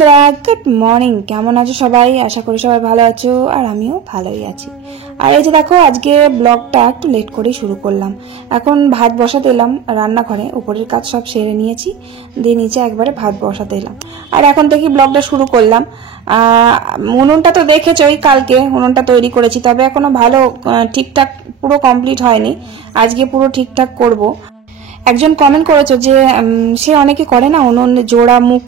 বন্ধুরা good morning, কেমন আছো সবাই? আশা করি সবাই ভালো আছো, আর আমিও ভালোই আছি। আর এই যে দেখো, আজকে ব্লগটা একটু লেট করেই শুরু করলাম। এখন ভাত বসাতে এলাম রান্নাঘরে, উপরের কাজ সব সেরে নিয়েছি, দিয়ে নিচে একবারে ভাত বসাতে এলাম। আর এখন থেকে ব্লগটা শুরু করলাম। উনুনটা তো দেখেছোই, কালকে উনুনটা তৈরি করেছি, তবে এখনো ভালো ঠিকঠাক পুরো কমপ্লিট হয়নি। আজকে পুরো ঠিকঠাক করব। একজন কমেন্ট করেছো যে সে অনেকে করে না উনুন জোড়া মুখ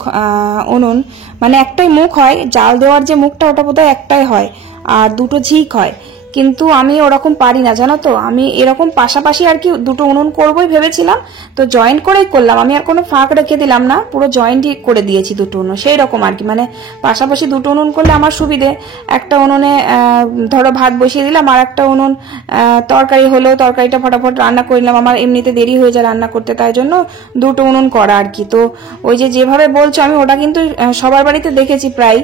উনুন, মানে একটাই মুখ হয়, জাল দেওয়ার যে মুখটা ওটা বোধহয় একটাই হয় আর দুটো ঝিক হয়। কিন্তু আমি ওরকম পারি না, জানো তো। আমি এরকম পাশাপাশি আর কি দুটো উনুন করবোই ভেবেছিলাম, তো জয়েন্ট করেই করলাম। আমি আর কোনো ফাঁক রেখে দিলাম না, পুরো জয়েন্টই করে দিয়েছি দুটো উনুন, সেই রকম আর কি। মানে পাশাপাশি দুটো উনুন করলে আমার সুবিধে। একটা উনুনে ধরো ভাত বসিয়ে দিলাম, আর একটা উনুন তরকারি হলো, তরকারিটা ফটাফট রান্না করলাম। আমার এমনিতে দেরি হয়ে যায় রান্না করতে, তাই জন্য দুটো উনুন করা আর কি। তো ওই যে যেভাবে বলছো, আমি ওটা কিন্তু সবার বাড়িতে দেখেছি প্রায়,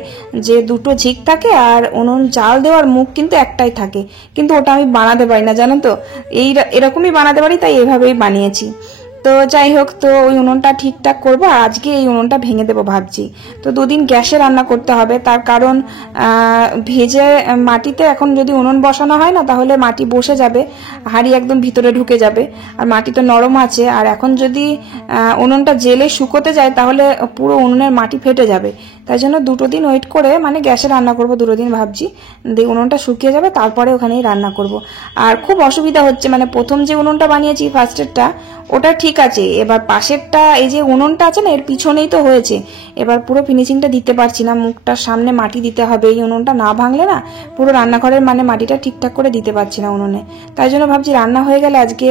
যে দুটো ঝিক থাকে আর উনুন জাল দেওয়ার মুখ কিন্তু একটাই থাকে। কিন্তু ওটা আমি বানাতে পারি না, জানো তো। এরকমই বানাতে পারি, তাই এভাবেই বানিয়েছি। তো যাই হোক, তো ওই উনুনটা ঠিকঠাক করবো, আর আজকে এই উনুনটা ভেঙে দেবো ভাবছি। তো দুদিন গ্যাসে রান্না করতে হবে, তার কারণ ভেজে মাটিতে এখন যদি উনুন বসানো হয় না, তাহলে মাটি বসে যাবে, হাঁড়ি একদম ভিতরে ঢুকে যাবে, আর মাটি তো নরম আছে। আর এখন যদি উনুনটা জেলে শুকোতে যায়, তাহলে পুরো উনুনের মাটি ফেটে যাবে। তাই জন্য দুটো দিন ওয়েট করে, মানে গ্যাসে রান্না করবো দুটো দিন ভাবছি, দিয়ে উনুনটা শুকিয়ে যাবে, তারপরে ওখানেই রান্না করব। আর খুব অসুবিধা হচ্ছে, মানে প্রথম যে উনুনটা বানিয়েছি ফার্স্টেরটা, ওটা ঠিক আছে। এবার পাশেরটা, এই যে উনুনটা আছে না, এর পিছনেই তো হয়েছে। এবার পুরো ফিনিশিংটা দিতে পারছি না, মুখটার সামনে মাটি দিতে হবে। এই উনুনটা না ভাঙলে না, পুরো রান্নাঘরের মানে মাটিটা ঠিকঠাক করে দিতে পারছি না উনুনে। তাই জন্য ভাবছি রান্না হয়ে গেলে আজকে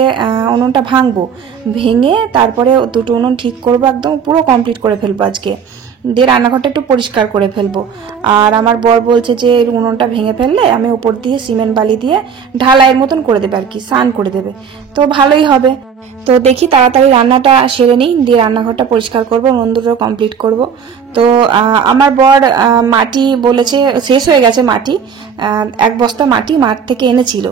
উনুনটা ভাঙবো, ভেঙে তারপরে দুটো উনুন ঠিক করবো, একদম পুরো কমপ্লিট করে ফেলবো আজকে, দিয়ে রান্নাঘরটা একটু পরিষ্কার করে ফেলবো। আর আমার বর বলছে যে এই উনুনটা ভেঙে ফেললে আমি উপর দিয়ে সিমেন্ট বালি দিয়ে ঢালাইয়ের মতন করে দেবে আর কি, স্নান করে দেবে, তো ভালোই হবে। তো দেখি তাড়াতাড়ি রান্নাটা সেরে নিই, দিয়ে রান্নাঘরটা পরিষ্কার করবো, মন্দিরও কমপ্লিট করব। তো আমার বর মাটি বলেছে, শেষ হয়ে গেছে মাটি, এক বস্তা মাটি মাঠ থেকে এনেছিল।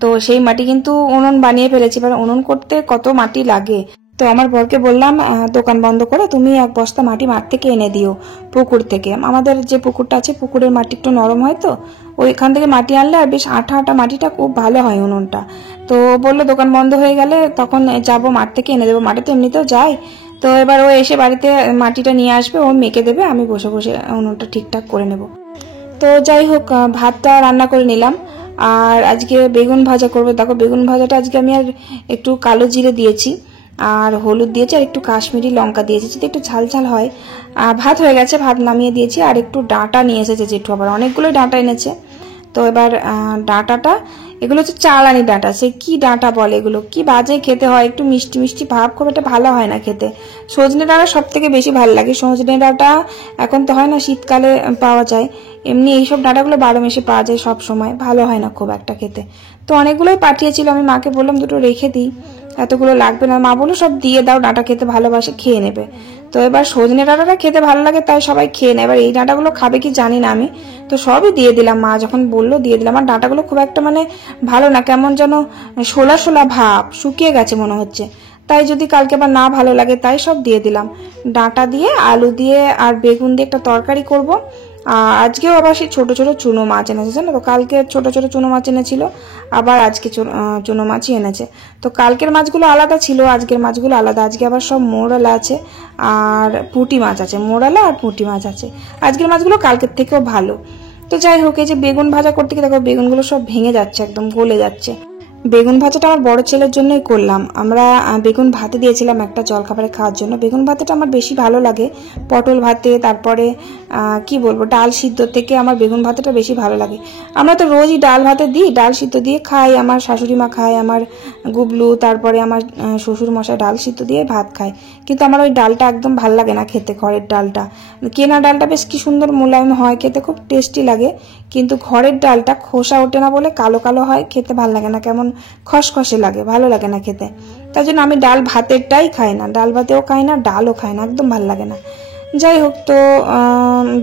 তো সেই মাটি কিন্তু উনুন বানিয়ে ফেলেছি। এবার উনুন করতে কত মাটি লাগে, তো আমার বরকে বললাম দোকান বন্ধ করে তুমি এক বস্তা মাটি মাঠ থেকে এনে দিও, পুকুর থেকে। আমাদের যে পুকুরটা আছে, পুকুরের মাটি একটু নরম হয়, তো ওইখান থেকে মাটি আনলে আর বেশ আঠা আঠা মাটিটা খুব ভালো হয় উনুনটা। তো বললো দোকান বন্ধ হয়ে গেলে তখন যাবো, মাঠ থেকে এনে দেবো। মাঠে তো এমনিতেও যাই। তো এবার ও এসে বাড়িতে মাটিটা নিয়ে আসবে, ও মেখে দেবে, আমি বসে বসে উনুনটা ঠিকঠাক করে নেব। তো যাই হোক, ভাতটা রান্না করে নিলাম। আর আজকে বেগুন ভাজা করবো। দেখো, বেগুন ভাজাটা আজকে আমি আর একটু কালো জিরে দিয়েছি, আর হলুদ দিয়েছি, আর একটু কাশ্মীরি লঙ্কা দিয়েছি, যদি একটু ঝাল ঝাল হয়। ভাত হয়ে গেছে, ভাত নামিয়ে দিয়েছি। আর একটু ডাঁটা নিয়ে এসেছে জেঠু, আবার অনেকগুলো ডাঁটা এনেছে। তো এবার ডাঁটাটা, এগুলো হচ্ছে চালানি ডাঁটা, সে কি ডাঁটা বলে, এগুলো কি বাজে খেতে হয়, একটু মিষ্টি মিষ্টি ভাব, খুব একটা ভালো হয় না খেতে। সজনে ডাঁটা সব থেকে বেশি ভালো লাগে। সজনে ডাঁটা এখন তো হয় না, শীতকালে পাওয়া যায়। এমনি এইসব ডাঁটাগুলো 12 মাসে পাওয়া যায়, সব সময় ভালো হয় না খুব একটা খেতে। তো অনেকগুলোই পাঠিয়েছিল, আমি মাকে বললাম দুটো রেখে দিই, এতগুলো লাগবে না। মা বললো সব দিয়ে দাও, ডাঁটা খেতে ভালোবাসে, খেয়ে নেবে। তো এবার সজনে ডাঁটাটা খেতে ভালো লাগে, তাই সবাই খেয়ে নেয়। এবার এই ডাঁটাগুলো খাবে কি জানি না আমি, তো সবই দিয়ে দিলাম। মা যখন বললো দিয়ে দিলাম। আর ডাঁটাগুলো খুব একটা মানে ভালো না, কেমন যেন শোলা শোলা ভাব, শুকিয়ে গেছে মনে হচ্ছে। তাই যদি কালকে আবার না ভালো লাগে, তাই সব দিয়ে দিলাম। ডাঁটা দিয়ে, আলু দিয়ে আর বেগুন দিয়ে একটা তরকারি করব। আজকেও আবার সেই ছোট ছোট চুনো মাছ এনেছে, জানো তো। কালকে ছোট ছোট চুনো মাছ এনেছিল, আবার আজকে চুনো মাছই এনেছে। তো কালকের মাছগুলো আলাদা ছিল, আজকের মাছগুলো আলাদা। আজকে আবার সব মোরলা আছে আর পুঁটি মাছ আছে, মোরলা আর পুঁটি মাছ আছে। আজকের মাছগুলো কালকের থেকেও ভালো। তো যাই হোক, এই যে বেগুন ভাজা করতে গিয়ে দেখো বেগুনগুলো সব ভেঙে যাচ্ছে, একদম গলে যাচ্ছে। বেগুন ভাজাটা আমার বড় ছেলের জন্যই করলাম। আমরা বেগুন ভাতে দিয়েছিলাম একটা জলখাবারে খাওয়ার জন্য। বেগুন ভাতেটা আমার বেশি ভালো লাগে পটল ভাতে, তারপরে কি বলবো, ডাল সিদ্ধ থেকে আমার বেগুন ভাতেটা বেশি ভালো লাগে। আমরা তো রোজই ডাল ভাতে দিই, ডাল সিদ্ধ দিয়ে খাই, আমার শাশুড়ি মা খায়, আমার গুবলু, তারপরে আমার শ্বশুর মশাই ডাল সিদ্ধ দিয়ে ভাত খায়। কিন্তু আমার ওই ডালটা একদম ভালো লাগে না খেতে, ঘরের ডালটা। কেনা ডালটা বেশ কি সুন্দর মোলায়েম হয়, খেতে খুব টেস্টি লাগে। কিন্তু ঘরের ডালটা খোসা ওঠে না বলে কালো কালো হয়, খেতে ভালো লাগে না, কেমন খসখসে লাগে, ভালো লাগে না খেতে। তাই জন্য আমি ডাল ভাতেরটাই খাই না, ডাল ভাতেও খাই না, ডালও খাই না, একদম ভালো লাগে না। যাই হোক, তো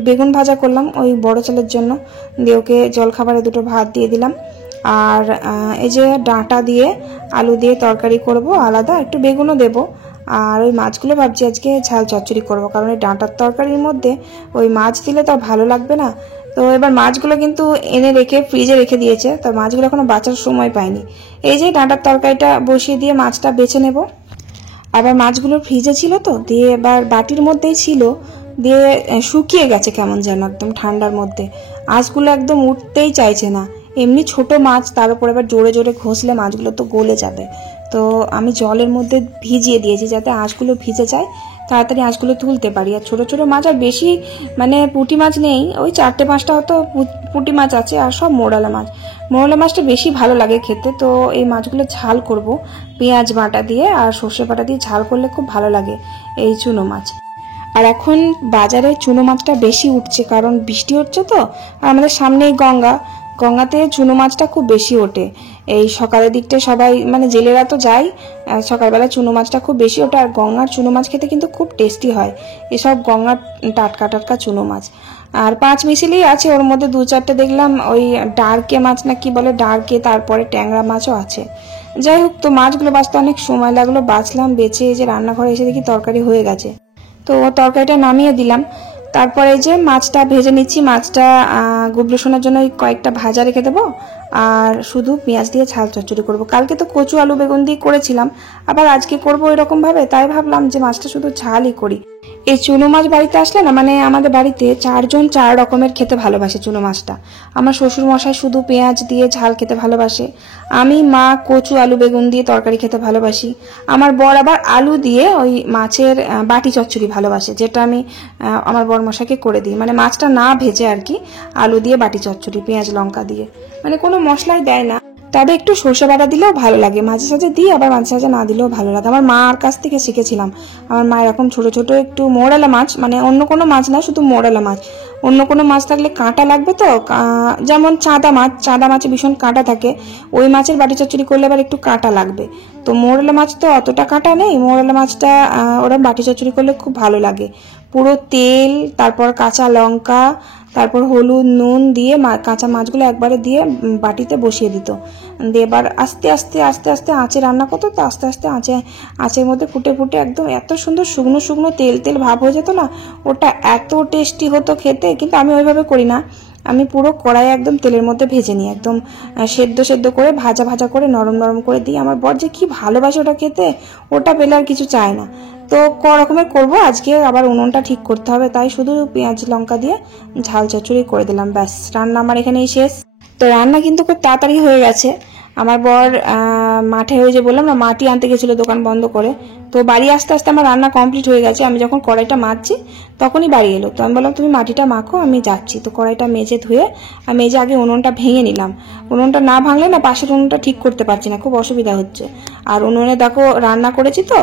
বেগুন ভাজা করলাম ওই বড় ছেলের জন্য, দিয়ে ওকে জলখাবারে দুটো ভাত দিয়ে দিলাম। আর এই যে ডাঁটা দিয়ে আলু দিয়ে তরকারি করব আলাদা, একটু বেগুনও দেবো। আর ওই মাছগুলো ভাবছি আজকে ঝাল চচ্চড়ি করবো, কারণ ওই ডাঁটার তরকারির মধ্যে ওই মাছ দিলে তো ভালো লাগবে না। তো এবার মাছগুলো কিন্তু এনে রেখে ফ্রিজে রেখে দিয়েছে, তো মাছগুলো এখনো বাঁচার সময় পাইনি। এই যে ডাঁটার তরকারিটা বসিয়ে দিয়ে মাছটা বেছে নেব। আবার মাছগুলো ফ্রিজে ছিল তো, দিয়ে এবার বাটির মধ্যেই ছিল, দিয়ে শুকিয়ে গেছে কেমন যেন একদম ঠান্ডার মধ্যে। আঁশগুলো একদম উঠতেই চাইছে না, এমনি ছোট মাছ, তার উপর এবার জোরে জোরে ঘষলে মাছগুলো তো গলে যাবে। তো আমি জলের মধ্যে ভিজিয়ে দিয়েছি যাতে আঁশগুলো ভিজে যায়, তাড়াতাড়ি আঁশগুলো তুলতে পারি। আর ছোট ছোট মাছ আর বেশি মানে পুঁটি মাছ নেই, ওই 4-5টা হয়তো পুঁটি মাছ আছে, আর সব মোরালা মাছ। মোরালা মাছটা বেশি ভালো লাগে খেতে। তো এই মাছগুলো ঝাল করব পেঁয়াজ বাটা দিয়ে আর সর্ষে বাটা দিয়ে, ঝাল করলে খুব ভালো লাগে এই চুনো মাছ। আর এখন বাজারে চুনো মাছটা বেশি উঠছে, কারণ বৃষ্টি হচ্ছে তো, আর আমাদের সামনেই গঙ্গাতে চুনো মাছটা খুব বেশি ওঠে। এই সকালের দিকটা সবাই মানে জেলেরা তো যায়, সকালবেলা চুনো মাছটা খুব বেশি ওঠে। আর গঙ্গার চুনো মাছ খেতে কিন্তু খুব টেস্টি হয়, এসব গঙ্গার টাটকা টাটকা চুনো মাছ। আর 5 মিশালেই আছে, ওর মধ্যে 2-4টে দেখলাম ওই ডার্কে মাছ না কি বলে, ডার্কে, তারপরে ট্যাংরা মাছও আছে। যাই হোক, তো মাছগুলো বাঁচতে অনেক সময় লাগলো, বাঁচলাম, বেছে যে রান্নাঘরে এসে দেখি তরকারি হয়ে গেছে। তো তরকারিটা নামিয়ে দিলাম, তারপরে যে মাছটা ভেজে নিচ্ছি। মাছটা গুবলু সোনার জন্য কয়েকটা ভাজা রেখে দেবো, আর শুধু পেঁয়াজ দিয়ে ঝাল চচ্চড়ি করবো। কালকে তো কচু আলু বেগুন দিয়ে করেছিলাম, আবার আজকে করবো এরকম ভাবে, তাই ভাবলাম যে মাছটা শুধু ঝালই করি। এই চুনো মাছ বাড়িতে আসলে না, মানে আমাদের বাড়িতে 4 জন 4 রকমের খেতে ভালোবাসে চুনো মাছটা। আমার শ্বশুর মশাই শুধু পেঁয়াজ দিয়ে ঝাল খেতে ভালোবাসে, আমি মা কচু আলু বেগুন দিয়ে তরকারি খেতে ভালোবাসি, আমার বর আবার আলু দিয়ে ওই মাছের বাটি চচ্চড়ি ভালোবাসে, যেটা আমি আমার বর মশাইকে করে দিই, মানে মাছটা না ভেজে আর কি, আলু দিয়ে বাটি চচ্চড়ি পেঁয়াজ লঙ্কা দিয়ে, মানে কোনো মশলাই দেয় না, তবে একটু সর্ষে বাটা দিলেও ভালো লাগে, মাঝে সাঝে দিই, আবার মাঝে সাঝে না দিলেও ভালো লাগে। আমার মার কাছ থেকে শিখেছিলাম। আমার মা এরকম ছোট ছোট একটু মোরালা মাছ, মানে অন্য কোনো মাছ না, শুধু মোরালা মাছ, অন্য কোনো মাছ থাকলে কাঁটা লাগবে তো, যেমন চাঁদা মাছে ভীষণ কাঁটা থাকে, ওই মাছের বাটি চচ্চড়ি করলে আবার একটু কাঁটা লাগবে। তো মোরালা মাছ তো অতটা কাঁটা নেই, মোরালা মাছটা ওরা বাটি চচ্চড়ি করলে খুব ভালো লাগে। পুরো তেল, তারপর কাঁচা লঙ্কা, তারপর হলুদ নুন দিয়ে কাঁচা মাছগুলো একবারে দিয়ে বাটিতে বসিয়ে দিত, দিয়ে এবার আস্তে আস্তে আস্তে আস্তে আঁচে রান্না করতো। তো আস্তে আস্তে আঁচের মধ্যে ফুটে ফুটে একদম এত সুন্দর শুকনো শুকনো তেল তেল ভাব হয়ে যেত না, ওটা এত টেস্টি হতো খেতে। কিন্তু আমি ওইভাবে করি না, আমি পুরো কড়াই একদম তেলের মধ্যে ভেজে নিই, একদম সেদ্ধ করে ভাজা ভাজা করে নরম নরম করে দিই। আমার বর যে কি ভালোবাসে ওটা খেতে, ওটা পেলে আর কিছু চায় না। তো ক রকমের করবো আজকে, আবার উনুনটা ঠিক করতে হবে, তাই শুধু পেঁয়াজ লঙ্কা দিয়ে ঝাল চচ্চড়ি করে দিলাম, ব্যাস রান্না আমার এখানেই শেষ। তো রান্না কিন্তু খুব তাড়াতাড়ি হয়ে গেছে। আমার বর মাঠে, ওই যে বললাম না, মাটি আনতে গেছিল দোকান বন্ধ করে, তো বাড়ি আসতে আসতে আমার রান্না কমপ্লিট হয়ে গেছে। আমি যখন কড়াইটা মাজছি তখনই বাড়ি এলো, তো আমি বললাম তুমি মাটিটা মাখো, আমি যাচ্ছি। তো কড়াইটা মেজে ধুয়ে আমি এই যে আগে উনুনটা ভেঙে নিলাম, উনুনটা না ভাঙলে না পাশের উনুনটা ঠিক করতে পারছি না, খুব অসুবিধা হচ্ছে। আর উনুনে দেখো রান্না করেছি তো,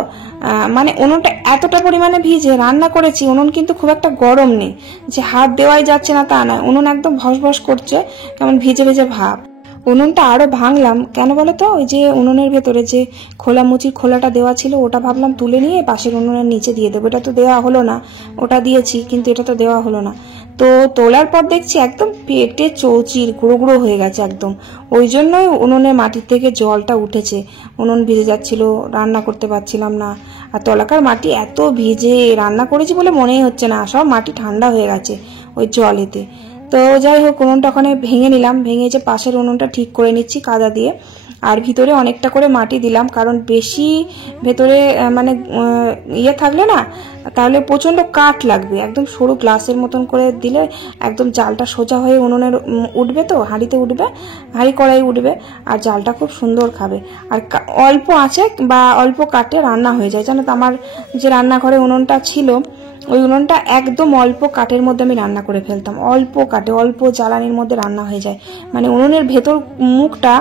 মানে উনুনটা এতটা পরিমাণে ভিজে রান্না করেছি, উনুন কিন্তু খুব একটা গরম নেই যে হাত দেওয়াই যাচ্ছে না তা নয়, উনুন একদম ভস ভস করছে, কেমন ভিজে ভিজে ভাব। উনুনটা আরো ভাঙলাম কেন বলো তো, ওই যে উনুনের ভেতরে যে খোলা মুচির খোলাটা দেওয়া ছিল, ওটা ভাবলাম তুলে নিয়ে পাশের উনুনের নিচে দিয়ে দেবো, এটা তো দেওয়া হলো না, ওটা দিয়েছি কিন্তু এটা তো দেওয়া হলো না। তো তোলার পর দেখছি একদম পেটে চৌচির গুঁড়ো গুঁড়ো হয়ে গেছে একদম, ওই জন্যই উনুনের মাটির থেকে জলটা উঠেছে, উনুন ভিজে যাচ্ছিল, রান্না করতে পারছিলাম না। আর তলাকার মাটি এত ভিজে, রান্না করেছি বলে মনেই হচ্ছে না, সব মাটি ঠান্ডা হয়ে গেছে ওই জলেতে। তো যাই হোক, উনুনটা ওখানে ভেঙে নিলাম, ভেঙে যে পাশের উনুনটা ঠিক করে নিচ্ছি কাদা দিয়ে, আর ভিতরে অনেকটা করে মাটি দিলাম, কারণ বেশি ভেতরে মানে ইয়ে থাকলে না তাহলে প্রচণ্ড কাঠ লাগবে, একদম সরু গ্লাসের মতন করে দিলে একদম জালটা সোজা হয়ে উনুনের উঠবে, তো হাঁড়িতে উঠবে, হাঁড়ি কড়াই উঠবে, আর জালটা খুব সুন্দর খাবে। আর অল্প আঁচে বা অল্প কাটে রান্না হয়ে যায়, জানো তো। আমার যে রান্নাঘরে উনুনটা ছিল, ওই উনুনটা একদম অল্প কাঠের মধ্যে আমি রান্না করে ফেলতাম, অল্প কাঠে অল্প জ্বালানির মধ্যে রান্না হয়ে যায়, মানে উনুনের ভেতর মুখটা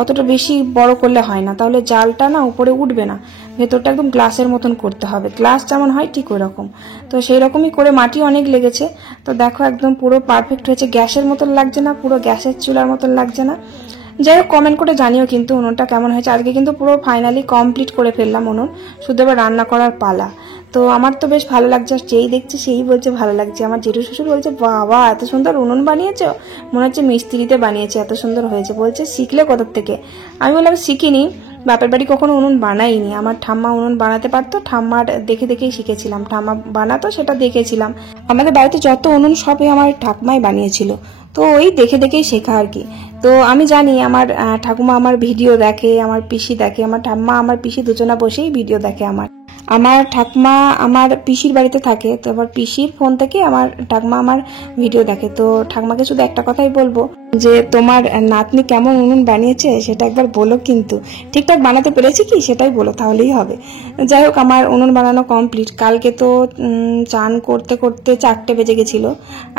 অতটা বেশি বড় করলে হয় না, তাহলে জালটা না উপরে উঠবে না, ভেতরটা একদম গ্লাসের মতন করতে হবে, গ্লাস যেমন হয় ঠিক ওই রকম। তো সেই রকমই করে মাটি অনেক লেগেছে। তো দেখো একদম পুরো পারফেক্ট হয়েছে, গ্যাসের মতন লাগছে না, পুরো গ্যাসের চুলার মতন লাগছে না। যাই হোক, কমেন্ট করে জানিও কিন্তু উনুনটা কেমন হয়েছে। আজকে কিন্তু পুরো ফাইনালি কমপ্লিট করে ফেললাম উনুন, শুধু এবার রান্না করার পালা। তো আমার তো বেশ ভালো লাগছে, যেই দেখছি সেই বলছে ভালো লাগছে। আমার জেঠু শ্বশুর বলছে বাবা এত সুন্দর উনুন বানিয়েছো, মনে হচ্ছে মিস্ত্রিতে বানিয়েছে, এত সুন্দর হয়েছে। বলছে শিখলে কোথার থেকে? আমি বললাম শিখিনি, বাপের বাড়ি কখনো উনুন বানাইনি, আমার ঠাম্মা উনুন বানাতে পারতো, ঠাম্মার দেখে দেখেই শিখেছিলাম, ঠাম্মা বানাতো সেটা দেখেছিলাম। আমাদের বাড়িতে যত উনুন সবই আমার ঠাকুমাই বানিয়েছিল, তো ওই দেখে দেখেই শেখা আর কি। তো আমি জানি আমার ঠাকুমা আমার ভিডিও দেখে, আমার পিসি দেখে, আমার ঠাম্মা আমার পিসি দুজনা বসেই ভিডিও দেখে। আমার ঠাকুমা আমার পিসির বাড়িতে থাকে, তো এবার পিসির ফোন থেকে আমার ঠাকুমা আমার ভিডিও দেখে। তো ঠাকুমাকে শুধু একটা কথাই বলবো যে তোমার নাতনি কেমন উনুন বানিয়েছে সেটা একবার বলো, কিন্তু ঠিকঠাক বানাতে পেরেছি কি সেটাই বলো, তাহলেই হবে। যাই হোক, আমার উনুন বানানো কমপ্লিট। কালকে তো চান করতে করতে 4টে বেজে গেছিল,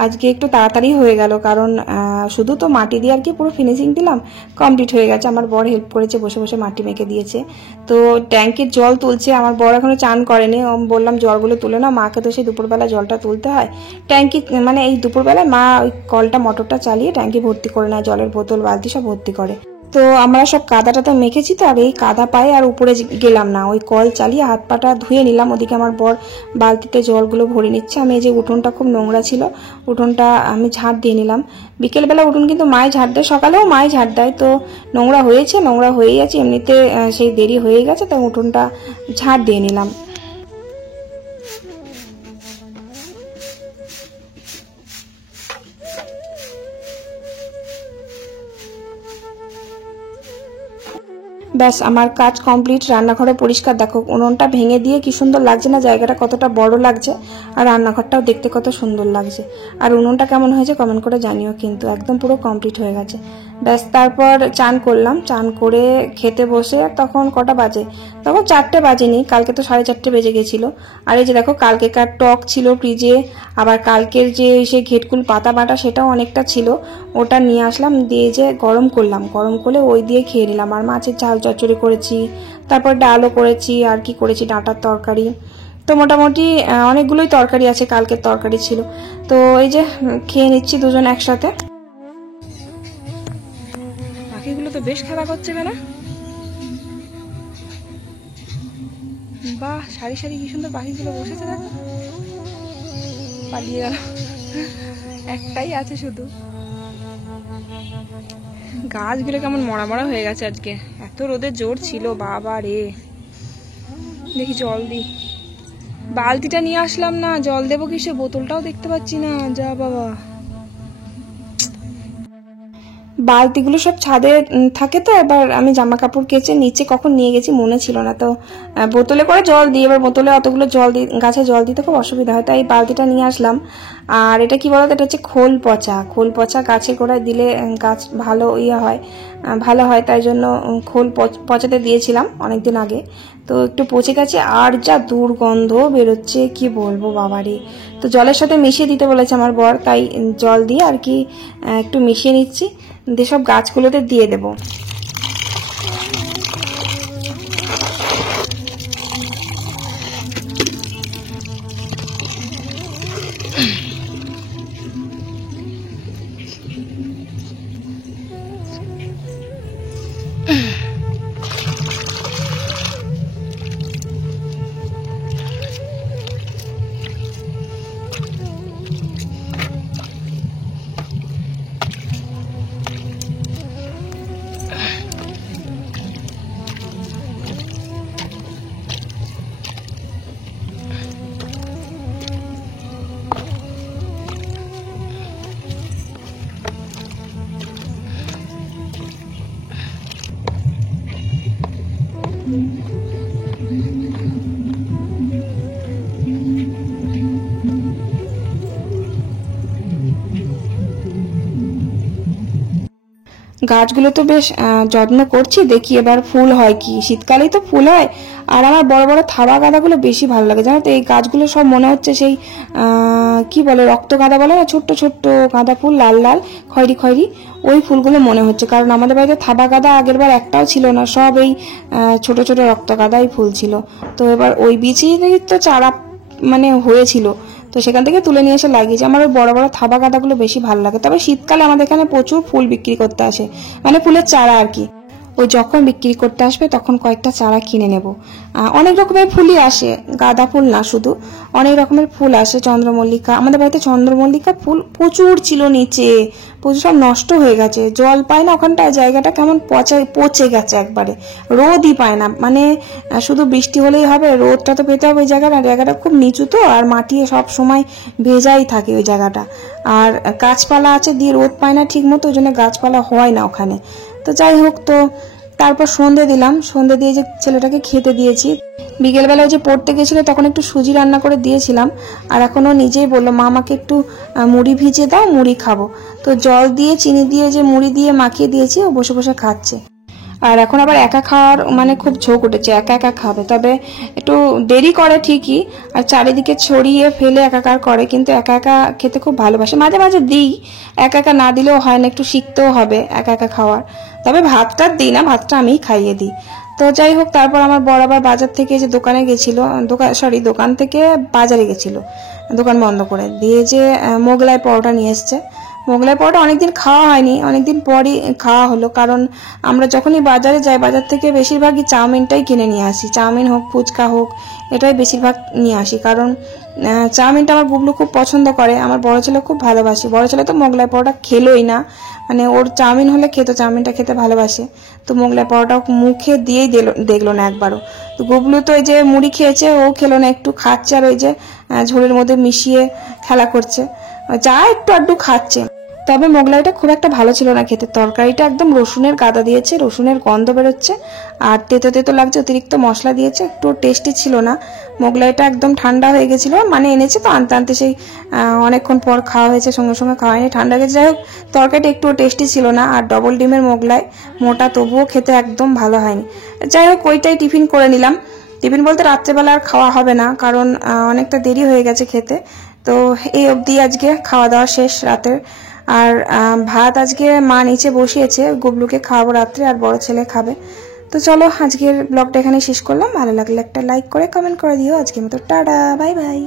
আজকে একটু তাড়াতাড়ি হয়ে গেল, কারণ শুধু তো মাটি দিয়ে আর কি পুরো ফিনিশিং দিলাম, কমপ্লিট হয়ে গেছে। আমার বর হেল্প করেছে, বসে বসে মাটি মেখে দিয়েছে। তো ট্যাঙ্কের জল তুলছে, আমার বর এখনো চান করেনি, বললাম জলগুলো তুলে না, মাকে তো সেই দুপুরবেলা জলটা তুলতে হয় ট্যাঙ্কি, মানে এই দুপুরবেলায় মা ওই কলটা মোটরটা চালিয়ে ট্যাঙ্কি ভর্তি করে নেয়, জলের বোতল বালতি সব ভর্তি করে। তো আমরা সব কাদাটা তো মেখেছি, তো আর এই কাদা পায়ে আর উপরে গেলাম না, ওই কল চালিয়ে হাত পাটা ধুয়ে নিলাম। ওদিকে আমার বর বালতিতে জলগুলো ভরে নিচ্ছে। আমি এই যে উঠোনটা খুব নোংরা ছিল, উঠোনটা আমি ঝাড় দিয়ে নিলাম। বিকেলবেলা উঠোন কিন্তু মাই ঝাড় দেয়, সকালেও মাই ঝাড় দেয়। তো নোংরা হয়েছে, নোংরা হয়েই আছে, এমনিতে সেই দেরি হয়ে গেছে, তো উঠোনটা ঝাড় দিয়ে নিলাম। ব্যাস আমার কাজ কমপ্লিট। রান্নাঘরে পরিষ্কার, দেখো উনুনটা ভেঙে দিয়ে কি সুন্দর লাগছে না, জায়গাটা কতটা বড় লাগছে, আর রান্নাঘরটাও দেখতে কত সুন্দর লাগছে। আর উনুনটা কেমন হয়েছে কমেন্ট করে জানিও, কিন্তু একদম পুরো কমপ্লিট হয়ে গেছে। ব্যাস তারপর চান করলাম, চান করে খেতে বসে তখন কটা বাজে, তখন 4টে বাজেনি, কালকে তো 4:30 বেজে গেছিলো। আর এই যে দেখো কালকেকার টক ছিল ফ্রিজে, আবার কালকের যে সে ঘেটকুল পাতা বাটা সেটাও অনেকটা ছিল, ওটা নিয়ে আসলাম, দিয়ে যে গরম করলাম, গরম করে ওই দিয়ে খেয়ে নিলাম। আর মাছের ঝাল চচ্চড়ি করেছি, তারপর ডালও করেছি, আর কি করেছি ডাঁটার তরকারি। তো মোটামুটি অনেকগুলোই তরকারি আছে, কালকের তরকারি ছিল। তো এই যে খেয়ে নিচ্ছি দুজন একসাথে। পাখিগুলো তো বেশ খেলা করছে কেন, বাহ সারি সারি কি সুন্দর পাখিগুলো বসেছে, দেখো পালিয়ে গেল, একটাই আছে শুধু। গাছগুলো কেমন মরা মরা হয়ে গেছে আজকে, এত রোদের জোর ছিল, বাবা রে। দেখি জল দিই, বালতিটা নিয়ে আসলাম না, জল দেবো কিসে, বোতলটাও দেখতে পাচ্ছি না, যা বাবা। বালতিগুলো সব ছাদে থাকে, তো এবার আমি জামা কাপড় কেচে নিচে কখন নিয়ে গেছি মনে ছিল না, তো বোতলে করে জল দিই, এবার বোতলে অতগুলো জল গাছে জল দিতে খুব অসুবিধা হয়, তাই এই বালতিটা নিয়ে আসলাম। আর এটা কি বলতো, এটা হচ্ছে খোল পচা, খোল পচা গাছে গোড়ায় দিলে গাছ ভালো হয়, ভালো হয়, তাই জন্য খোল পচাতে দিয়েছিলাম অনেকদিন আগে। তো একটু পচে গেছে, আর যা দুর্গন্ধ বেরোচ্ছে কি বলবো বাবারে। তো জলের সাথে মিশিয়ে দিতে বলেছে আমার বর, তাই জল দিয়ে আর কি একটু মিশিয়ে নিচ্ছি, দিয়ে সব গাছগুলোতে দিয়ে দেবো। গাছগুলো তো বেশ যত্ন করছি, দেখি এবার ফুল হয় কি, শীতকালেই তো ফুল হয়। আর আমার বড় বড় থাবা গাঁদাগুলো বেশি ভালো লাগে, জানো তো। এই গাছগুলো সব মনে হচ্ছে সেই কি বলে, রক্ত গাঁদা বলে না, ছোট্ট ছোট্ট গাঁদা ফুল, লাল লাল খয়েরি খয়েরি, ওই ফুলগুলো মনে হচ্ছে। কারণ আমাদের বাড়িতে থাবা গাঁদা আগের বার একটাও ছিল না, সব এই ছোট ছোট রক্ত গাঁদাই ফুল ছিল। তো এবার ওই বীজই তো চারা মানে হয়েছিল, তো সেখান থেকে তুলে নিয়ে এসে লাগিয়েছি। আমার ওই বড় বড় থাবা গাঁদাগুলো বেশি ভালো লাগে। তবে শীতকালে আমাদের এখানে প্রচুর ফুল বিক্রি করতে আসে, মানে ফুলের চারা আর কি। ওই যখন বিক্রি করতে আসবে তখন কয়েকটা চারা কিনে নেব। অনেক রকমের ফুলই আসে, গাঁদা ফুল না শুধু, অনেক রকমের ফুল আসে। চন্দ্রমল্লিকা, আমাদের বাড়িতে চন্দ্রমল্লিকা ফুল প্রচুর ছিল, নিচে প্রচুর, সব নষ্ট হয়ে গেছে, জল পায় না ওখানটায়, জায়গাটা কেমন পচে গেছে একবারে, রোদই পায় না, মানে শুধু বৃষ্টি হলেই হবে, রোদটা তো পেতে হবে ওই জায়গাটা খুব নিচু তো, আর মাটি সব সময় ভেজাই থাকে ওই জায়গাটা, আর গাছপালা আছে দিয়ে রোদ পায় না ঠিক মতো, ওই জন্য গাছপালা হয় না ওখানে। তো যাই হোক, তো তারপর সন্ধে দিলাম, সন্ধে দিয়ে যে ছেলেটাকে খেতে দিয়েছি। বিকেলবেলায় যে পড়তে গেছিল তখন একটু সুজি রান্না করে দিয়েছিলাম, আর এখন ও নিজেই বললো মা আমাকে একটু মুড়ি ভিজিয়ে দাও, মুড়ি খাবো। তো জল দিয়ে চিনি দিয়ে যে মুড়ি দিয়ে মাখিয়ে দিয়েছি, ও বসে বসে খাচ্ছে। আর এখন আবার একা খাওয়ার মানে খুব ঝোঁক উঠেছে, একা একা খাবে, তবে একটু দেরি করে ঠিকই, আর চারিদিকে ছড়িয়ে ফেলে একাকার করে, কিন্তু একা একা খেতে খুব ভালোবাসে। মাঝে মাঝে দিই, একা একা না দিলেও হয় না, একটু শিখতেও হবে একা একা খাওয়ার। তবে ভাতটা দিই না, ভাতটা আমিই খাইয়ে দিই। তো যাই হোক, তারপর আমার বড় আবার বাজার থেকে যে দোকানে গেছিল, দোকান থেকে বাজারে গেছিল, দোকান বন্ধ করে দিয়ে, যে মোগলাই পরোটা নিয়ে এসছে। মোগলাই পরোটা অনেকদিন খাওয়া হয়নি, অনেকদিন পরই খাওয়া হলো, কারণ আমরা যখনই বাজারে যাই বাজার থেকে বেশিরভাগই চাউমিনটাই কিনে নিয়ে আসি, চাউমিন হোক ফুচকা হোক, এটাই বেশিরভাগ নিয়ে আসি, কারণ চাউমিনটা আমার বুবলু খুব পছন্দ করে, আমার বড় ছেলে খুব ভালোবাসে। বড় ছেলে তো মোগলাই পরোটা খেলোই না, মানে ওর চাউমিন হলে খেত, চাউমিনটা খেতে ভালোবাসে, তো মোগলাই পরোটা মুখে দিয়েই দেখলো না একবারও। তো গুবলু তো ওই যে মুড়ি খেয়েছে, ও খেলো না, একটু খাচ্ছে, আর ওই যে ঝোলের মধ্যে মিশিয়ে খেলা করছে, যা একটু আড্ডু খাচ্ছে। তবে মোগলাইটা খুব একটা ভালো ছিল না খেতে, তরকারিটা একদম রসুনের গাদা দিয়েছে, রসুনের গন্ধ বেরোচ্ছে, আর তেতো তেতো লাগছে, অতিরিক্ত মশলা দিয়েছে, একটু টেস্টি ছিল না। মোগলাইটা একদম ঠান্ডা হয়ে গেছিলো, মানে এনেছে তো আনতে আনতে সেই অনেকক্ষণ পর খাওয়া হয়েছে, সঙ্গে সঙ্গে খাওয়া হয়নি, ঠান্ডা গেছে। যাই হোক, তরকারিটা একটু টেস্টি ছিল না, আর ডবল ডিমের মোগলাই মোটা, তবুও খেতে একদম ভালো হয়নি। যাই হোক, ওইটাই টিফিন করে নিলাম। টিফিন বলতে রাত্রেবেলা আর খাওয়া হবে না, কারণ অনেকটা দেরি হয়ে গেছে খেতে। তো এই অবধি আজকে খাওয়া দাওয়া শেষ রাতের। আর ভাত আজকে মা নিচে বসিয়েছে, গুবলুকে খাওয়াবো রাত্রে, আর বড় ছেলে খাবে। তো চলো, আজকের ব্লগটা এখানে শেষ করলাম। ভালো লাগলে একটা লাইক করে কমেন্ট করে দিও। আজকের মতো টাটা, বাই বাই।